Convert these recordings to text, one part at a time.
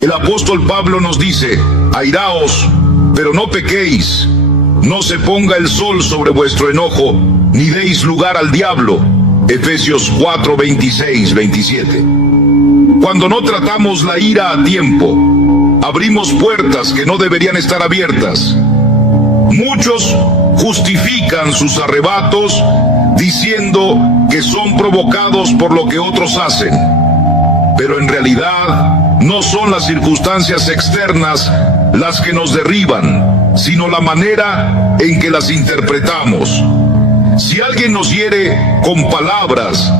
El apóstol Pablo nos dice: airaos, pero no pequéis, no se ponga el sol sobre vuestro enojo, ni deis lugar al diablo. Efesios 4, 26, 27. Cuando no tratamos la ira a tiempo, abrimos puertas que no deberían estar abiertas. Muchos justifican sus arrebatos diciendo que son provocados por lo que otros hacen, pero en realidad no son las circunstancias externas las que nos derriban, sino la manera en que las interpretamos. Si alguien nos hiere con palabras,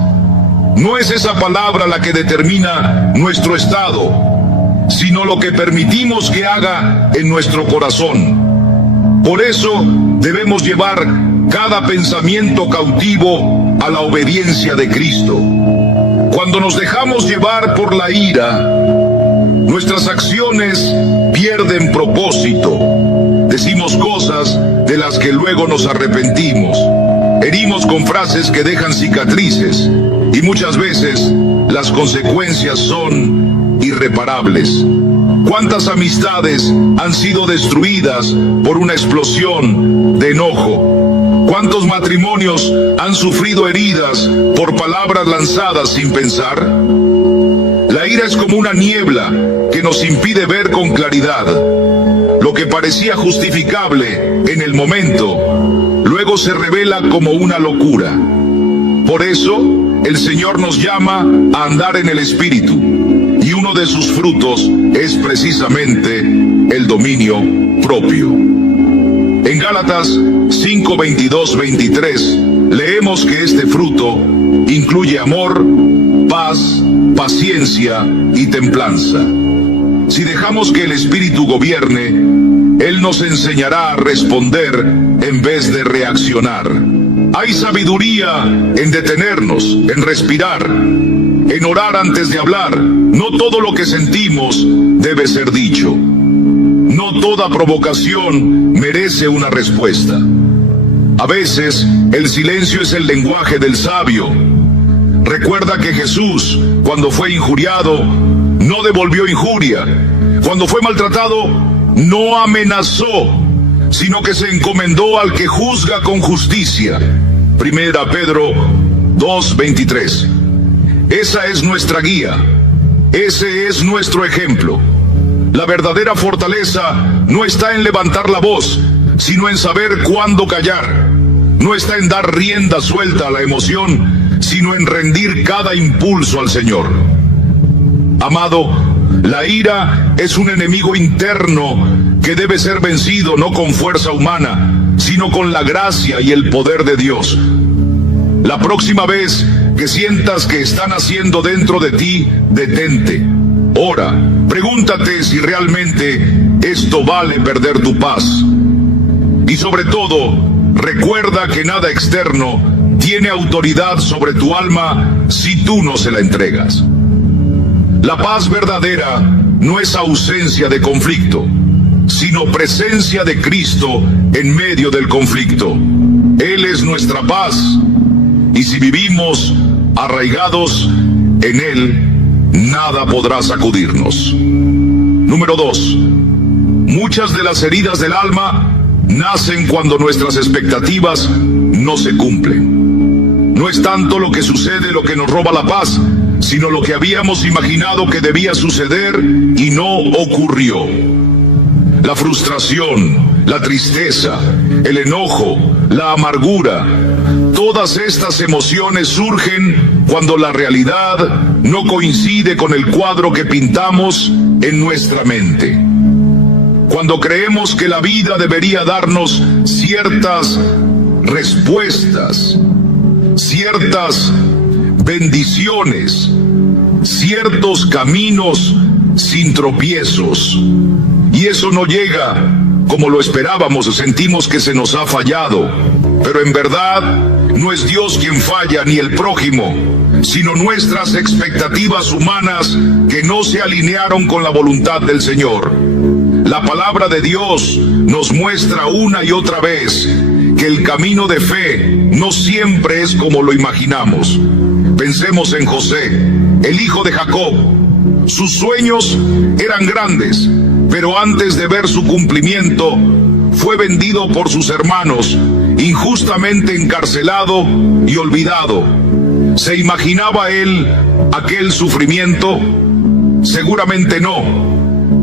no es esa palabra la que determina nuestro estado, sino lo que permitimos que haga en nuestro corazón. Por eso debemos llevar cada pensamiento cautivo a la obediencia de Cristo. Cuando nos dejamos llevar por la ira, nuestras acciones pierden propósito. Decimos cosas de las que luego nos arrepentimos. Herimos con frases que dejan cicatrices, y muchas veces las consecuencias son irreparables. ¿Cuántas amistades han sido destruidas por una explosión de enojo? ¿Cuántos matrimonios han sufrido heridas por palabras lanzadas sin pensar? La ira es como una niebla que nos impide ver con claridad. Lo que parecía justificable en el momento, luego se revela como una locura. Por eso, el Señor nos llama a andar en el Espíritu, y uno de sus frutos es precisamente el dominio propio. En Gálatas 5, 22, 23, leemos que este fruto incluye amor, paz, paciencia y templanza. Si dejamos que el Espíritu gobierne, Él nos enseñará a responder en vez de reaccionar. Hay sabiduría en detenernos, en respirar, en orar antes de hablar. No todo lo que sentimos debe ser dicho. No toda provocación merece una respuesta. A veces, el silencio es el lenguaje del sabio. Recuerda que Jesús, cuando fue injuriado, no devolvió injuria. Cuando fue maltratado, no amenazó, sino que se encomendó al que juzga con justicia. Primera Pedro 2:23. Esa es nuestra guía. Ese es nuestro ejemplo. La verdadera fortaleza no está en levantar la voz, sino en saber cuándo callar. No está en dar rienda suelta a la emoción, sino en rendir cada impulso al Señor. Amado, la ira es un enemigo interno que debe ser vencido no con fuerza humana, sino con la gracia y el poder de Dios. La próxima vez que sientas que están haciendo dentro de ti, detente, ora, pregúntate si realmente esto vale perder tu paz. Y sobre todo, recuerda que nada externo tiene autoridad sobre tu alma si tú no se la entregas. La paz verdadera no es ausencia de conflicto, sino presencia de Cristo en medio del conflicto. Él es nuestra paz, y si vivimos arraigados en Él, nada podrá sacudirnos. Número 2. Muchas de las heridas del alma nacen cuando nuestras expectativas no se cumplen. No es tanto lo que sucede lo que nos roba la paz, sino lo que habíamos imaginado que debía suceder y no ocurrió. La frustración, la tristeza, el enojo, la amargura, todas estas emociones surgen cuando la realidad no coincide con el cuadro que pintamos en nuestra mente. Cuando creemos que la vida debería darnos ciertas respuestas, ciertas bendiciones, ciertos caminos sin tropiezos, y eso no llega como lo esperábamos, sentimos que se nos ha fallado, pero en verdad no es Dios quien falla ni el prójimo, sino nuestras expectativas humanas que no se alinearon con la voluntad del Señor. La palabra de Dios nos muestra una y otra vez que el camino de fe no siempre es como lo imaginamos. Pensemos en José, el hijo de Jacob, Sus sueños eran grandes, pero antes de ver su cumplimiento, fue vendido por sus hermanos, injustamente encarcelado y olvidado. ¿Se imaginaba él aquel sufrimiento? Seguramente no,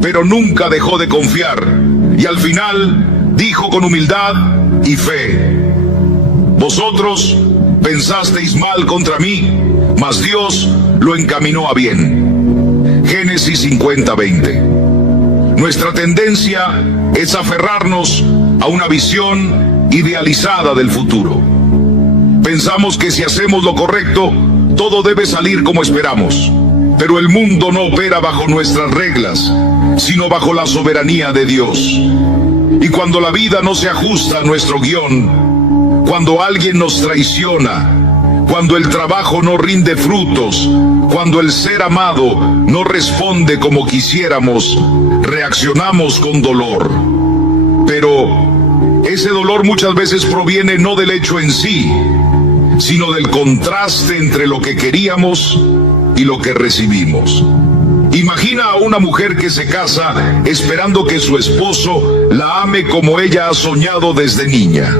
pero nunca dejó de confiar, y al final dijo con humildad y fe: vosotros pensasteis mal contra mí, mas Dios lo encaminó a bien. Génesis 50:20. Nuestra tendencia es aferrarnos a una visión idealizada del futuro. Pensamos que si hacemos lo correcto, todo debe salir como esperamos. Pero el mundo no opera bajo nuestras reglas, sino bajo la soberanía de Dios. Y cuando la vida no se ajusta a nuestro guión, cuando alguien nos traiciona, cuando el trabajo no rinde frutos, cuando el ser amado no responde como quisiéramos, reaccionamos con dolor. Pero ese dolor muchas veces proviene no del hecho en sí, sino del contraste entre lo que queríamos y lo que recibimos. Imagina a una mujer que se casa esperando que su esposo la ame como ella ha soñado desde niña.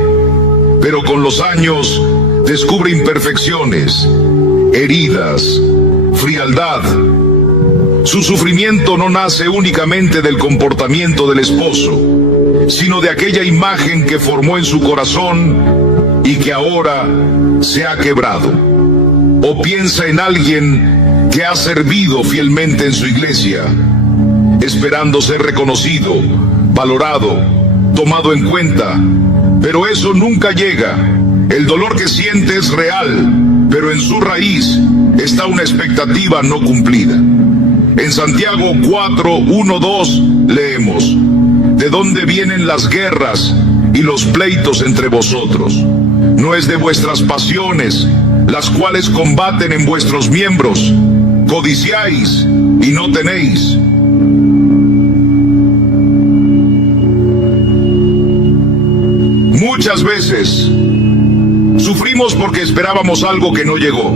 Pero con los años descubre imperfecciones, heridas, frialdad. Su sufrimiento no nace únicamente del comportamiento del esposo, sino de aquella imagen que formó en su corazón y que ahora se ha quebrado. O piensa en alguien que ha servido fielmente en su iglesia, esperando ser reconocido, valorado, tomado en cuenta, pero eso nunca llega. El dolor que siente es real, pero en su raíz está una expectativa no cumplida. En Santiago 4:1-2 leemos: ¿de dónde vienen las guerras y los pleitos entre vosotros? ¿No es de vuestras pasiones, las cuales combaten en vuestros miembros? Codiciáis y no tenéis. Muchas veces sufrimos porque esperábamos algo que no llegó,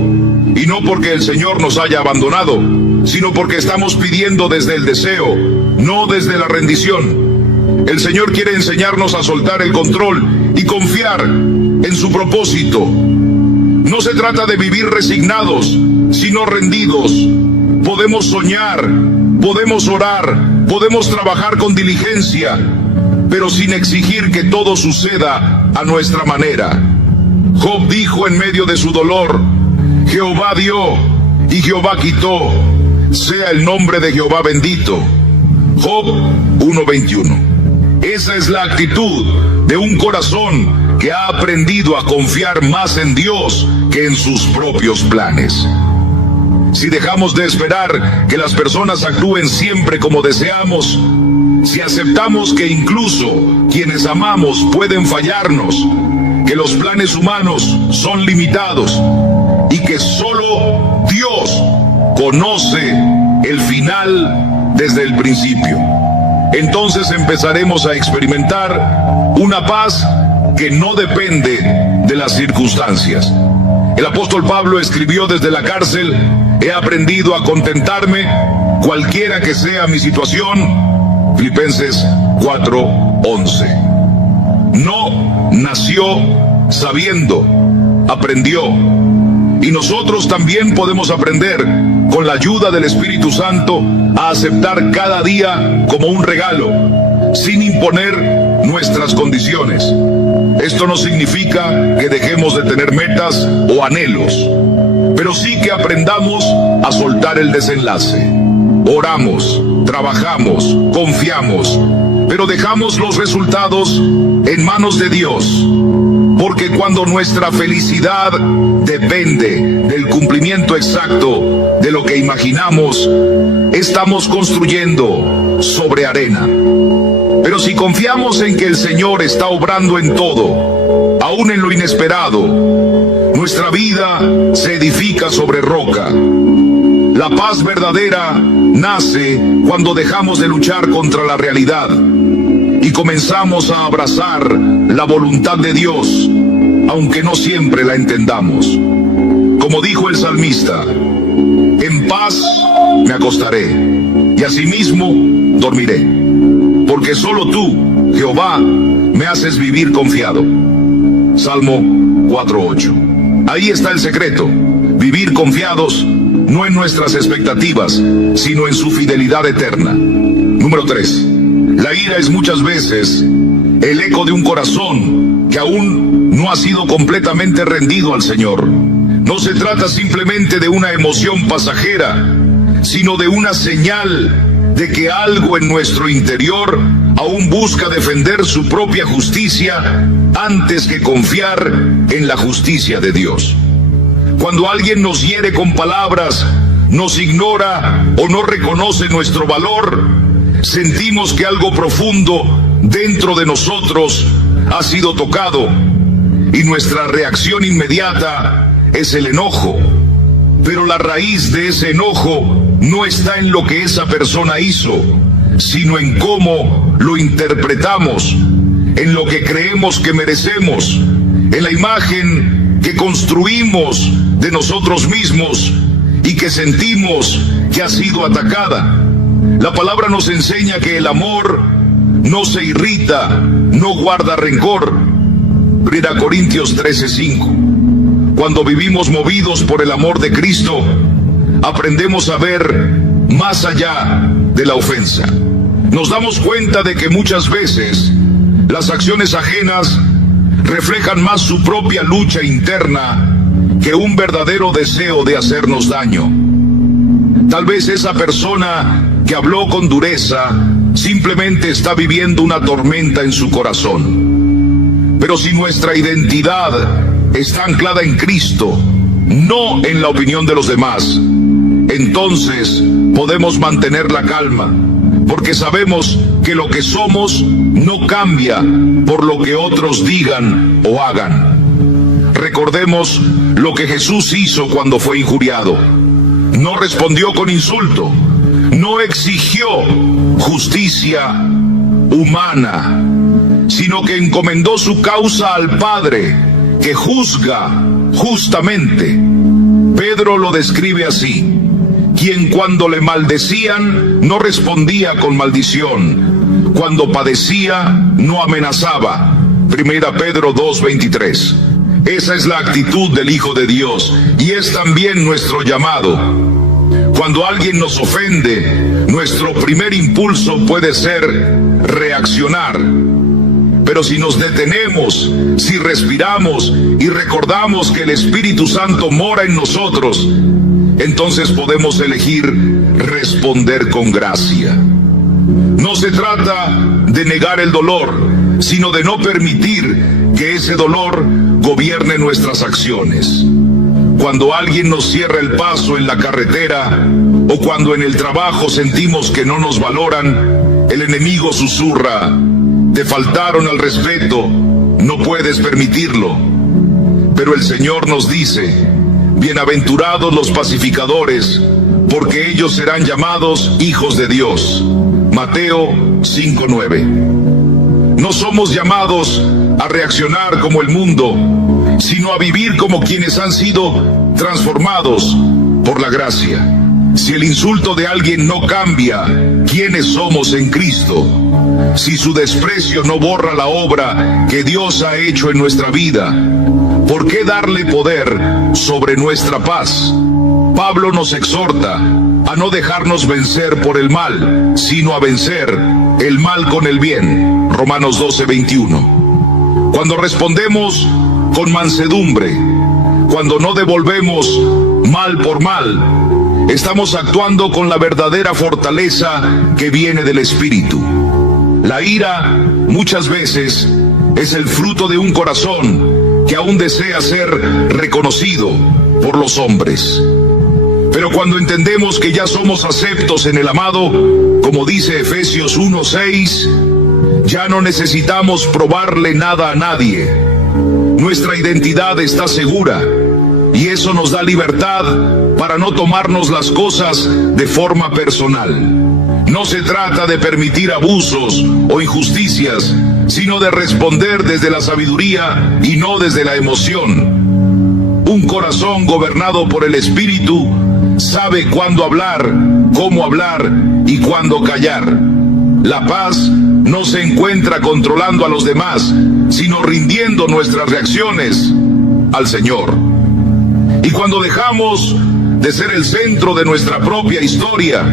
y no porque el Señor nos haya abandonado, sino porque estamos pidiendo desde el deseo, no desde la rendición. El Señor quiere enseñarnos a soltar el control y confiar en su propósito. No se trata de vivir resignados, sino rendidos. Podemos soñar, podemos orar, podemos trabajar con diligencia, pero sin exigir que todo suceda a nuestra manera. Job dijo en medio de su dolor: Jehová dio y Jehová quitó, sea el nombre de Jehová bendito. Job 1:21. Esa es la actitud de un corazón que ha aprendido a confiar más en Dios que en sus propios planes. Si dejamos de esperar que las personas actúen siempre como deseamos, si aceptamos que incluso quienes amamos pueden fallarnos, que los planes humanos son limitados y que solo Dios conoce el final desde el principio, entonces empezaremos a experimentar una paz que no depende de las circunstancias. El apóstol Pablo escribió desde la cárcel: he aprendido a contentarme cualquiera que sea mi situación. Filipenses 4:11. No nació sabiendo, aprendió. Y nosotros también podemos aprender, con la ayuda del Espíritu Santo, a aceptar cada día como un regalo, sin imponer nuestras condiciones. Esto no significa que dejemos de tener metas o anhelos, pero sí que aprendamos a soltar el desenlace. Oramos, trabajamos, confiamos, pero dejamos los resultados en manos de Dios. Porque cuando nuestra felicidad depende del cumplimiento exacto de lo que imaginamos, estamos construyendo sobre arena. Pero si confiamos en que el Señor está obrando en todo, aún en lo inesperado, nuestra vida se edifica sobre roca. La paz verdadera nace cuando dejamos de luchar contra la realidad y comenzamos a abrazar la voluntad de Dios, aunque no siempre la entendamos. Como dijo el salmista: en paz me acostaré, y asimismo dormiré. Porque solo tú, Jehová, me haces vivir confiado. Salmo 4:8. Ahí está el secreto: vivir confiados no en nuestras expectativas, sino en su fidelidad eterna. Número 3. La ira es muchas veces el eco de un corazón que aún no ha sido completamente rendido al Señor. No se trata simplemente de una emoción pasajera, sino de una señal de que algo en nuestro interior aún busca defender su propia justicia antes que confiar en la justicia de Dios. Cuando alguien nos hiere con palabras, nos ignora o no reconoce nuestro valor, sentimos que algo profundo dentro de nosotros ha sido tocado, y nuestra reacción inmediata es el enojo. Pero la raíz de ese enojo no está en lo que esa persona hizo, sino en cómo lo interpretamos, en lo que creemos que merecemos, en la imagen que construimos de nosotros mismos y que sentimos que ha sido atacada. La palabra nos enseña que el amor no se irrita, no guarda rencor. 1 Corintios 13:5. Cuando vivimos movidos por el amor de Cristo, aprendemos a ver más allá de la ofensa. Nos damos cuenta de que muchas veces las acciones ajenas reflejan más su propia lucha interna que un verdadero deseo de hacernos daño. Tal vez esa persona que habló con dureza simplemente está viviendo una tormenta en su corazón. Pero si nuestra identidad está anclada en Cristo, no en la opinión de los demás, entonces podemos mantener la calma, porque sabemos que lo que somos no cambia por lo que otros digan o hagan. Recordemos lo que Jesús hizo cuando fue injuriado. No respondió con insulto, no exigió justicia humana, sino que encomendó su causa al Padre, que juzga justamente. Pedro lo describe así: quien cuando le maldecían no respondía con maldición, cuando padecía no amenazaba. 1 Pedro 2:23. Esa es la actitud del Hijo de Dios, y es también nuestro llamado. Cuando alguien nos ofende, nuestro primer impulso puede ser reaccionar. Pero si nos detenemos, si respiramos y recordamos que el Espíritu Santo mora en nosotros, entonces podemos elegir responder con gracia. No se trata de negar el dolor, sino de no permitir que ese dolor gobierne nuestras acciones. Cuando alguien nos cierra el paso en la carretera, o cuando en el trabajo sentimos que no nos valoran, el enemigo susurra: te faltaron al respeto, no puedes permitirlo. Pero el Señor nos dice: bienaventurados los pacificadores, porque ellos serán llamados hijos de Dios. Mateo 5:9. No somos llamados a reaccionar como el mundo, sino a vivir como quienes han sido transformados por la gracia. Si el insulto de alguien no cambia quiénes somos en Cristo, si su desprecio no borra la obra que Dios ha hecho en nuestra vida, ¿por qué darle poder sobre nuestra paz? Pablo nos exhorta a no dejarnos vencer por el mal, sino a vencer el mal con el bien. Romanos 12:21. Cuando respondemos con mansedumbre, cuando no devolvemos mal por mal, estamos actuando con la verdadera fortaleza que viene del Espíritu. La ira muchas veces es el fruto de un corazón que aún desea ser reconocido por los hombres. Pero cuando entendemos que ya somos aceptos en el amado, como dice Efesios 1:6, ya no necesitamos probarle nada a nadie. Nuestra identidad está segura, y eso nos da libertad para no tomarnos las cosas de forma personal. No se trata de permitir abusos o injusticias, sino de responder desde la sabiduría y no desde la emoción. Un corazón gobernado por el Espíritu sabe cuándo hablar cómo hablar y cuándo callar. La paz no se encuentra controlando a los demás, sino rindiendo nuestras reacciones al Señor. Y cuando dejamos de ser el centro de nuestra propia historia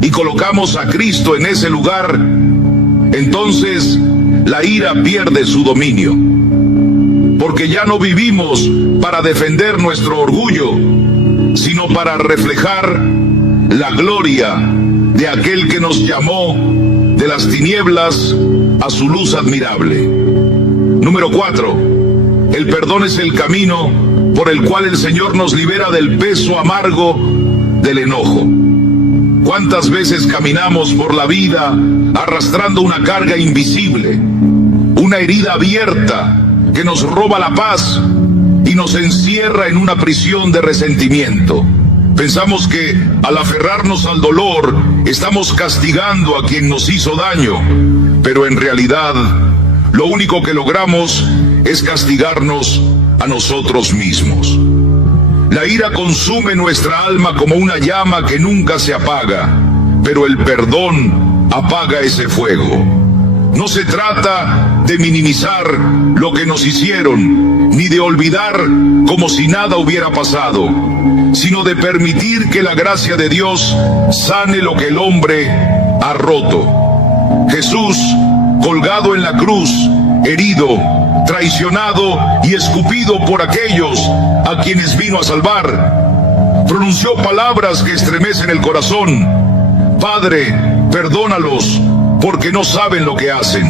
y colocamos a Cristo en ese lugar, entonces la ira pierde su dominio. Porque ya no vivimos para defender nuestro orgullo, sino para reflejar la gloria de aquel que nos llamó de las tinieblas a su luz admirable. Número 4. El perdón es el camino por el cual el Señor nos libera del peso amargo del enojo. ¿Cuántas veces caminamos por la vida arrastrando una carga invisible, una herida abierta que nos roba la paz y nos encierra en una prisión de resentimiento? Pensamos que al aferrarnos al dolor estamos castigando a quien nos hizo daño, pero en realidad lo único que logramos es castigarnos a nosotros mismos. La ira consume nuestra alma como una llama que nunca se apaga, pero el perdón apaga ese fuego. No se trata de minimizar lo que nos hicieron, ni de olvidar como si nada hubiera pasado, sino de permitir que la gracia de Dios sane lo que el hombre ha roto. Jesús, colgado en la cruz, herido, traicionado y escupido por aquellos a quienes vino a salvar, pronunció palabras que estremecen el corazón: Padre, perdónalos, porque no saben lo que hacen.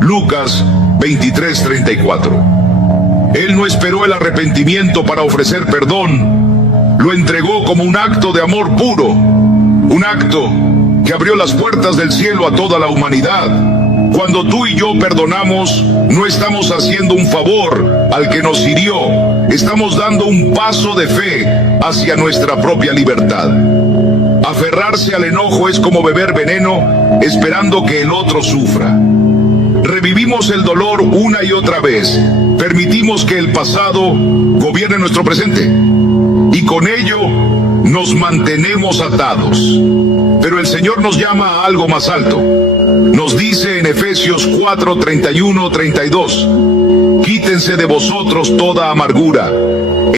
Lucas 23:34. Él no esperó el arrepentimiento para ofrecer perdón, lo entregó como un acto de amor puro, un acto que abrió las puertas del cielo a toda la humanidad. Cuando tú y yo perdonamos, no estamos haciendo un favor al que nos hirió, estamos dando un paso de fe hacia nuestra propia libertad. Aferrarse al enojo es como beber veneno esperando que el otro sufra. Revivimos el dolor una y otra vez, permitimos que el pasado gobierne nuestro presente y con ello nos mantenemos atados. Pero el Señor nos llama a algo más alto. Nos dice en Efesios 4:31-32: quítense de vosotros toda amargura,